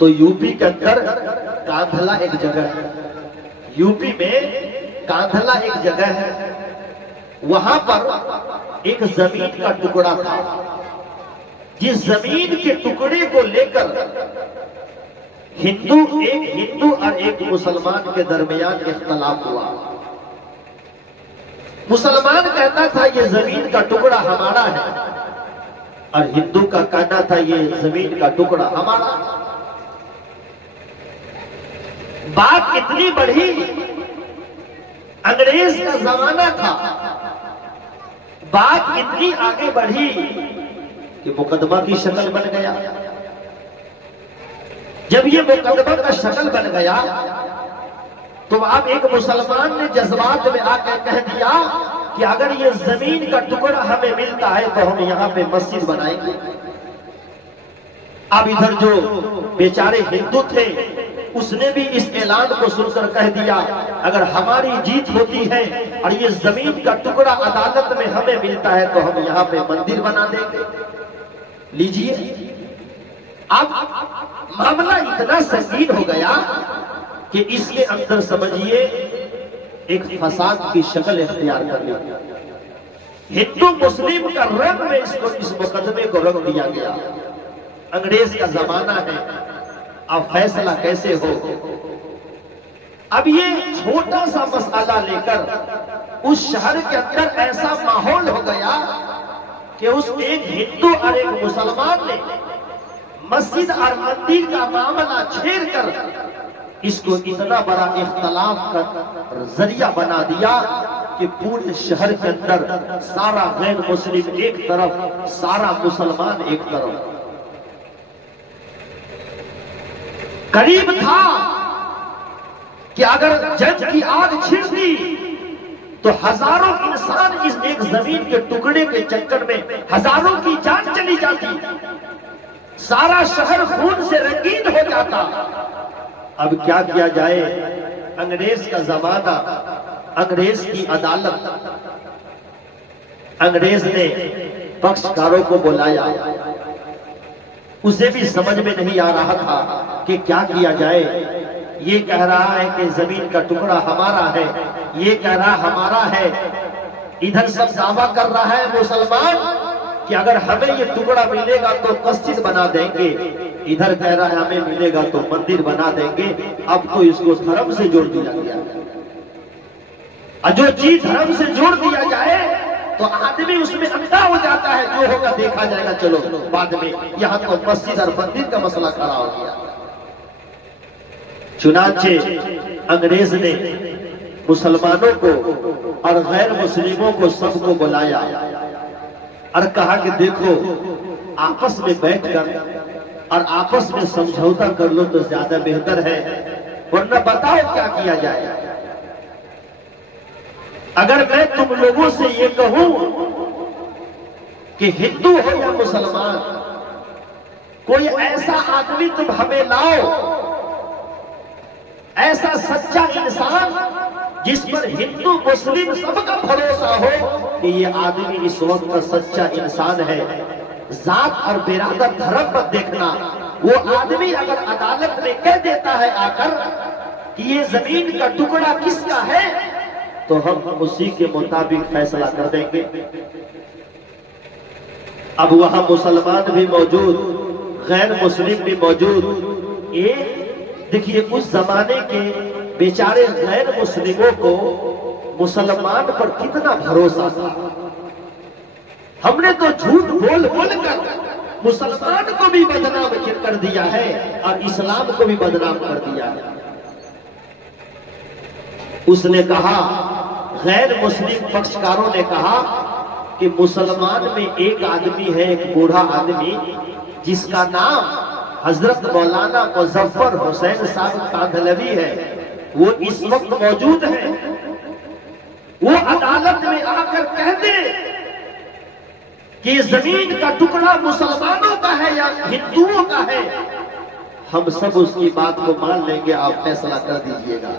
तो यूपी के अंदर कांधला एक जगह है, यूपी में कांधला एक जगह है, वहां पर एक जमीन का टुकड़ा था। जिस जमीन के टुकड़े को लेकर एक हिंदू और एक मुसलमान के दरमियान इख्तलाफ हुआ। मुसलमान कहता था ये जमीन का टुकड़ा हमारा है, और हिंदू का कहना था ये जमीन का टुकड़ा हमारा। बात इतनी बढ़ी, अंग्रेज का जमाना था, बात इतनी आगे बढ़ी कि मुकदमा की शक्ल बन गया। जब ये मुकदमा का शक्ल बन गया तो अब एक मुसलमान ने जज्बात में आकर कह दिया कि अगर ये जमीन का टुकड़ा हमें मिलता है तो हम यहां पे मस्जिद बनाएंगे। अब इधर जो बेचारे हिंदू थे उसने भी इस ऐलान को सुनकर कह दिया अगर हमारी जीत होती है और ये जमीन का टुकड़ा अदालत में हमें मिलता है तो हम यहाँ पे मंदिर बना देंगे। लीजिए, अब मामला इतना संगीन हो गया कि इसके अंदर समझिए एक फसाद की शक्ल इख्तियार कर ली। हिंदू मुस्लिम का रंग में इस मुकदमे को रंग दिया गया। अंग्रेज का जमाना है, अब फैसला कैसे हो। अब ये छोटा सा मसला लेकर उस शहर के अंदर ऐसा माहौल हो गया कि उस एक हिंदू और एक मुसलमान ने मस्जिद और मंदिर का मामला छेड़कर इसको इतना बड़ा इख्तलाफ का जरिया बना दिया कि पूरे शहर के अंदर सारा गैर मुस्लिम एक तरफ, सारा मुसलमान एक तरफ। करीब था कि अगर जंग की आग छिड़ती तो हजारों इंसान इस एक जमीन के टुकड़े के चक्कर में हजारों की जान चली जाती, सारा शहर खून से रंगीन हो जाता। अब क्या किया जाए, अंग्रेज का जमाना, अंग्रेज की अदालत, अंग्रेज ने पक्षकारों को बुलाया। उसे भी समझ में नहीं आ रहा था कि क्या किया जाए। ये कह रहा है कि जमीन का टुकड़ा हमारा है, ये कह रहा हमारा है। इधर सब दावा कर रहा है मुसलमान कि अगर हमें ये टुकड़ा मिलेगा तो मस्जिद बना देंगे, इधर कह रहा है हमें मिलेगा तो मंदिर बना देंगे। अब तो इसको धर्म से जोड़ दिया गया, और जो चीज धर्म से जोड़ दिया जाए तो आदमी उसमें अंधा हो जाता है, जो होगा देखा जाएगा, चलो बाद में। यहाँ तो मस्जिद और मंदिर का मसला खड़ा हो गया। चुनांचे अंग्रेज ने मुसलमानों को और गैर मुस्लिमों को सबको बुलाया और कहा कि देखो आपस में बैठकर और आपस में समझौता कर लो तो ज्यादा बेहतर है, वरना बताओ क्या किया जाए। अगर मैं तुम लोगों से ये कहूं कि हिंदू हो या मुसलमान, कोई ऐसा आदमी तुम हमें लाओ, ऐसा सच्चा इंसान जिस पर हिंदू मुस्लिम सबका भरोसा हो कि ये आदमी इस वक्त का सच्चा इंसान है, जात और बिरादर धर्म पर देखना। वो आदमी अगर अदालत में कह देता है आकर कि ये जमीन का टुकड़ा किसका है तो हम उसी के मुताबिक फैसला कर देंगे। अब वहां मुसलमान भी मौजूद, गैर मुस्लिम भी मौजूद। ये देखिए उस जमाने के बेचारे गैर मुस्लिमों को मुसलमान पर कितना भरोसा था। हमने तो झूठ बोल बोल कर मुसलमान को भी बदनाम कर दिया है और इस्लाम को भी बदनाम कर दिया है। उसने कहा, गैर मुस्लिम पक्षकारों ने कहा कि मुसलमान में एक आदमी है, एक बूढ़ा आदमी जिसका नाम हजरत मौलाना मुजफ्फर हुसैन साहब कांधलवी है, वो इस वक्त मौजूद है। वो अदालत में आकर कह दे कि जमीन का टुकड़ा मुसलमानों का है या हिंदुओं का है, हम सब उसकी बात को मान लेंगे, आप फैसला कर दीजिएगा।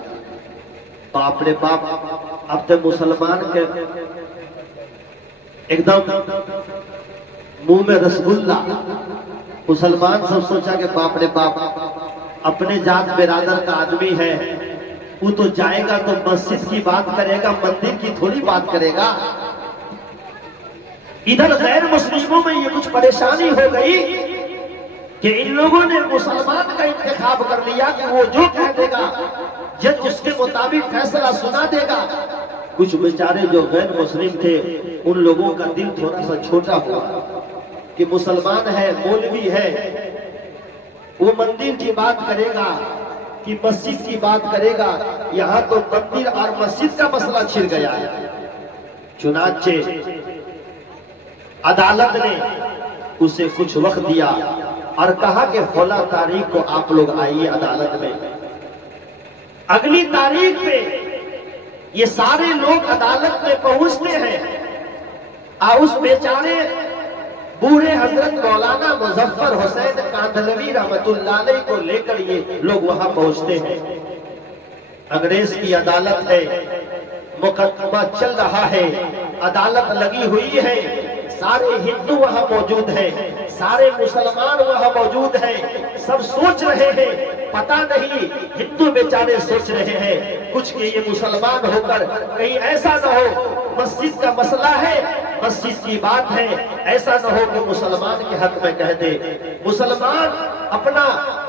बाप रे बाप, अब तो मुसलमान के एकदम मुंह में रसगुल्ला। मुसलमान सब सोचा कि बाप रे बाप, अपने जात बिरादर का आदमी है, वो तो जाएगा तो मस्जिद की बात करेगा, मंदिर की थोड़ी बात करेगा। इधर गैर मुस्लिमों में ये कुछ परेशानी हो गई कि इन लोगों ने मुसलमान का इंतखाब कर लिया कि वो जो कह देगा जज उसके मुताबिक फैसला सुना देगा। कुछ बेचारे जो गैर मुस्लिम थे उन लोगों का दिल थोड़ा सा छोटा हुआ कि मुसलमान है, मौलवी है, वो मंदिर की बात करेगा कि मस्जिद की बात करेगा। यहाँ तो मंदिर और मस्जिद का मसला छिड़ गया है। चुनांचे अदालत ने उसे कुछ वक्त दिया और कहा कि फला तारीख को आप लोग आइए अदालत में। अगली तारीख पे ये सारे लोग अदालत में पहुंचते हैं और उस बेचारे बूढ़े हजरत मौलाना मुजफ्फर हुसैन कांधलवी रहमतुल्लाह अलैह को लेकर ये लोग वहां पहुंचते हैं। अंग्रेज की अदालत है, मुकदमा चल रहा है, अदालत लगी हुई है, सारे हिंदू वहां मौजूद हैं, सारे मुसलमान वहां मौजूद हैं। सब सोच रहे हैं, पता नहीं हिंदू बेचारे सोच रहे हैं कुछ कि ये मुसलमान होकर कहीं ऐसा न हो, मस्जिद का मसला है, मस्जिद की बात है, ऐसा न हो कि मुसलमान के हक में कह दे। मुसलमान अपना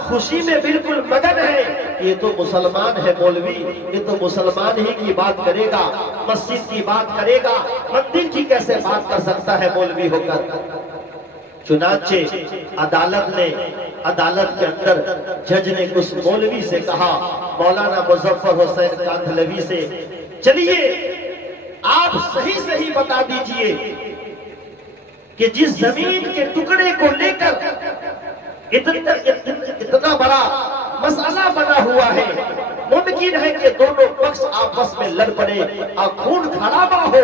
खुशी में बिल्कुल मगन है, ये तो मुसलमान है मौलवी, ये तो मुसलमान ही की बात करेगा, मस्जिद की बात करेगा, मंदिर की कैसे बात कर सकता है मौलवी होकर। चुनांचे अदालत के अंदर जज ने उस मौलवी से कहा, मौलाना मुजफ्फर हुसैन कांधलवी से, चलिए आप सही सही बता दीजिए कि जिस जमीन के टुकड़े को लेकर इतना बड़ा मसला बना हुआ है, मुमकिन है कि दोनों पक्ष आपस में लड़ पड़े और खून खराबा हो।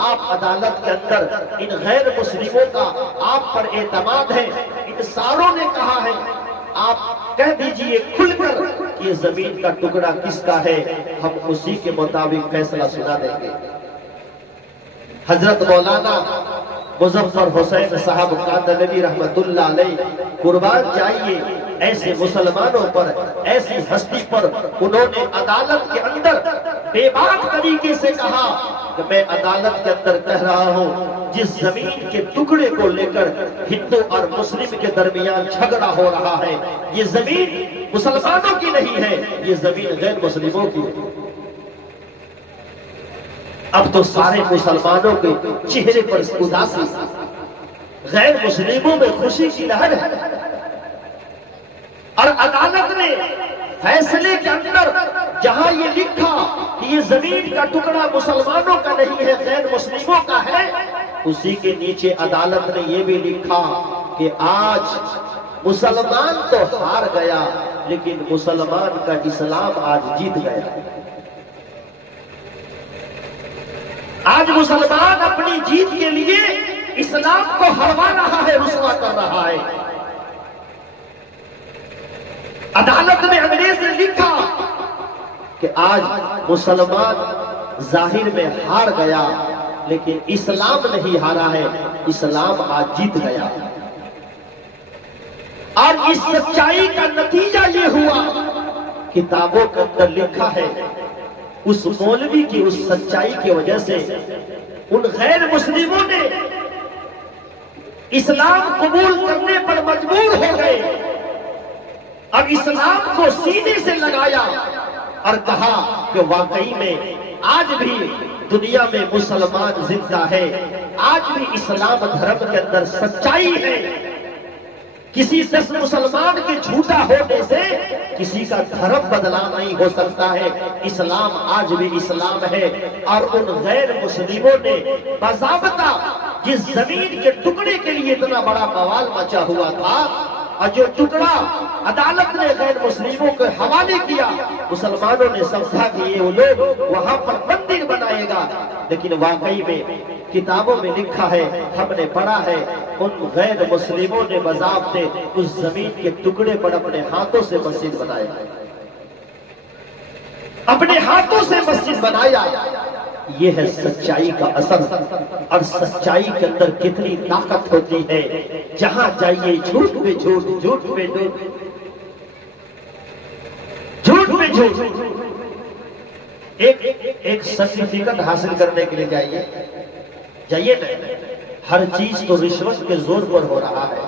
आप अदालत के अंदर इन गैर मुस्लिमों का आप पर एतमाद है, इन सारों ने कहा है, आप कह दीजिए खुलकर कि ये जमीन का टुकड़ा किसका है, हम उसी के मुताबिक फैसला सुना देंगे। हजरत मौलाना मुजफ्फर हुसैन साहब कांधलवी रहमतुल्लाह अलैह कुर्बान जाइए, ऐसे मुसलमानों पर, ऐसी हस्ती पर उन्होंने अदालत के अंदर बेबाक तरीके से कहा कि मैं अदालत के अंदर कह रहा हूं, जिस जमीन के टुकड़े को लेकर हिंदू और मुस्लिम के दरमियान झगड़ा हो रहा है, ये जमीन मुसलमानों की नहीं है, ये जमीन गैर मुस्लिमों की है। अब तो सारे मुसलमानों के चेहरे पर उदासी, गैर मुस्लिमों में खुशी की लहर है। और अदालत ने फैसले के अंदर जहां ये लिखा कि ये जमीन का टुकड़ा मुसलमानों का नहीं है, गैर मुस्लिमों का है, उसी के नीचे अदालत ने ये भी लिखा कि आज मुसलमान तो हार गया, लेकिन मुसलमान का इस्लाम आज जीत गया। आज मुसलमान अपनी जीत के लिए इस्लाम को हरवा रहा है, रुसवा कर रहा है। अदालत में अंग्रेज ने लिखा कि आज मुसलमान जाहिर में हार गया, लेकिन इस्लाम नहीं हारा है, इस्लाम आज जीत गया। और इस सच्चाई का नतीजा ये हुआ, किताबों के अंदर लिखा है, उस मौलवी की उस सच्चाई की वजह से उन गैर मुस्लिमों ने इस्लाम कबूल करने पर मजबूर हो गए। अब इस्लाम को सीने से लगाया और कहा कि वाकई में आज भी दुनिया में मुसलमान जिंदा है, आज भी इस्लाम धर्म के अंदर सच्चाई है। किसी 10 मुसलमान के झूठा होने से किसी का धर्म बदला नहीं हो सकता है। इस्लाम आज भी इस्लाम है। और उन गैर मुस्लिमों ने बाज़ाब्ता जिस जमीन के टुकड़े के लिए इतना बड़ा बवाल मचा हुआ था, और जो टुकड़ा अदालत ने गैर मुस्लिमों के हवाले किया, मुसलमानों ने समझा कि ये वो लोग वहां पर मंदिर बनाएगा, लेकिन वाकई में किताबों में लिखा है, हमने पढ़ा है, उन गैर मुस्लिमों ने बज़ाब्ते उस जमीन के टुकड़े पर अपने हाथों से मस्जिद बनाया, अपने हाथों से मस्जिद बनाया। ये है सच्चाई का असर। और सच्चाई के अंदर कितनी ताकत होती है, जहां जाइए झूठ पे झूठ, झूठ पे झूठ। झूठ। एक सर्टिफिकेट हासिल करने के लिए जाइए ना, हर चीज तो रिश्वत के जोर पर हो रहा है।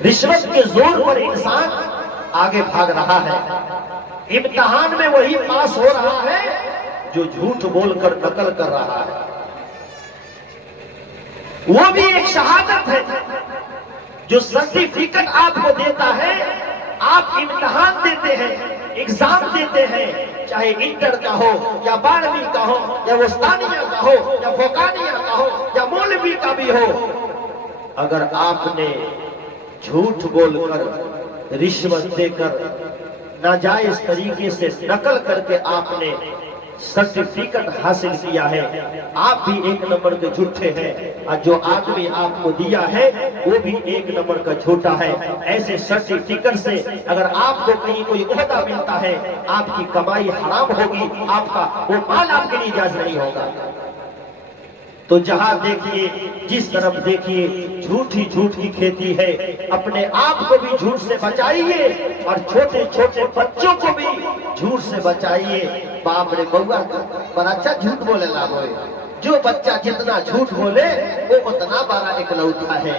रिश्वत के जोर पर इंसान आगे भाग रहा है। इम्तिहान में वही पास हो रहा है जो झूठ बोलकर नकल कर रहा है। वो भी एक शहादत है। जो सर्टिफिकेट आपको देता है, आप इम्तिहान देते हैं, एग्जाम देते हैं, चाहे इंटर का हो या 12वीं का हो या वस्तानिया का हो या फोकानिया का हो या मौलवी का भी हो, अगर आपने झूठ बोलकर, रिश्वत देकर, नाजायज तरीके से नकल करके आपने सर्टिफिकेट हासिल किया है, आप भी एक नंबर के झूठे हैं। और जो आदमी आपको दिया है वो भी एक नंबर का झूठा है। ऐसे सर्टिफिकेट से अगर आपको कहीं कोई ओहदा मिलता है, आपकी कमाई हराम होगी, आपका वो माल आपके लिए जायज नहीं होगा। तो जहां देखिए, जिस तरफ देखिए, झूठ ही झूठ की खेती है। अपने आप को भी झूठ से बचाइए और छोटे छोटे बच्चों को भी झूठ से बचाइए। बाप रे बउआ बड़ा अच्छा झूठ बोले ला बोले। जो बच्चा जितना झूठ बोले वो उतना बड़ा इकलौता है।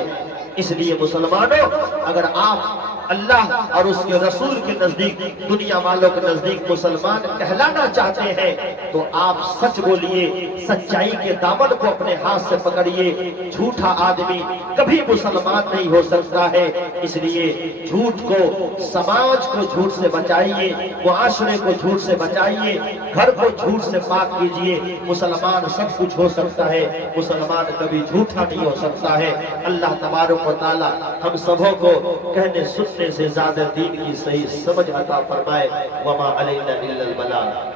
इसलिए मुसलमानों, अगर आप अल्लाह और उसके रसूल के नजदीक, दुनिया वालों के नजदीक मुसलमान कहलाना चाहते हैं तो आप सच बोलिए, सच्चाई के दामन को अपने हाथ से पकड़िए। झूठा आदमी कभी मुसलमान नहीं हो सकता है। इसलिए झूठ को, समाज को झूठ से बचाइए, मुआशरे को झूठ से बचाइए, घर को झूठ से पाक कीजिए। मुसलमान सब कुछ हो सकता है, मुसलमान कभी झूठा नहीं हो सकता है। अल्लाह तबारक व तआला हम सबों को कहने सुनने से ज्यादा दीन की सही समझ अता फरमाए। वमा अलैना इल्लल बलाग।